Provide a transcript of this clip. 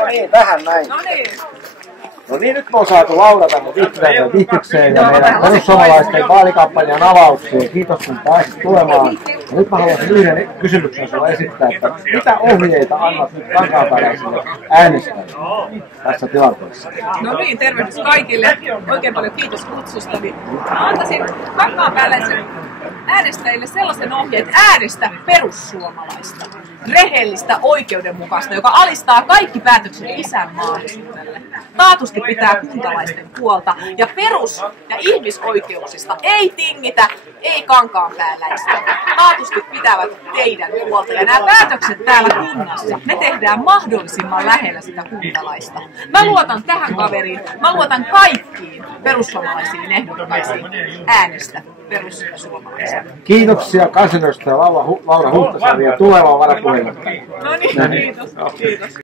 No niin, vähän näin. No niin, nyt me on saatu Laura tänne Vihtikseen ja meidän perussuomalaisten vaalikampanjan avaukseen. Kiitos kun pääsit tulemaan. Ja nyt mä haluaisin yhden kysymyksen sinulle esittää, että mitä ohjeita annat nyt kankaanpääläisille äänestäjille tässä tilanteessa? No niin, tervehdys kaikille. Oikein paljon kiitos kutsusta. Mä antaisin kankaanpääläisille äänestäjille sellaisen ohjeen, että äänestä perussuomalaista, rehellistä, oikeudenmukaista, joka alistaa kaikki päätökset isänmaallisuudelle. Taatusti pitää kuntalaisten puolta ja perus- ja ihmisoikeuksista ei tingitä, ei kankaanpääläistä. Taatusti pitävät teidän puolta ja nämä päätökset täällä kunnassa, ne tehdään mahdollisimman lähellä sitä kuntalaista. Mä luotan tähän kaveriin, mä luotan kaikkiin perussuomalaisiin ehdokkaisiin äänestä perussuomalaisia. Kiitoksia kansanedustaja Laura Huhtasaari ja tulevaan varapuheenjohtaja. No niin, kiitos.